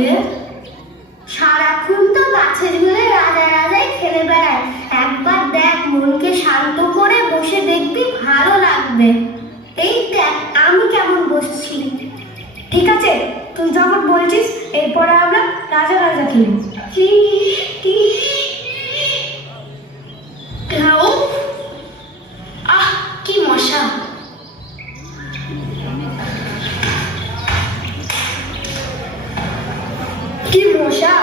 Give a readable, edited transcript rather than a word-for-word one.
ঝুলে? সারাক্ষণ তো গাছের ঝুলে রাজায় রাজায় খেলে বেড়ায়। একবার দেখ, মনকে শান্ত করে বসে দেখবি, ভালো লাগবে। এই দেখ আমি কেমন বসছি। ঠিক আছে, তুই যখন বলছিস, এরপরে আমরা রাজা রাজা খেলব। আহ, কি মশা! কি মশা!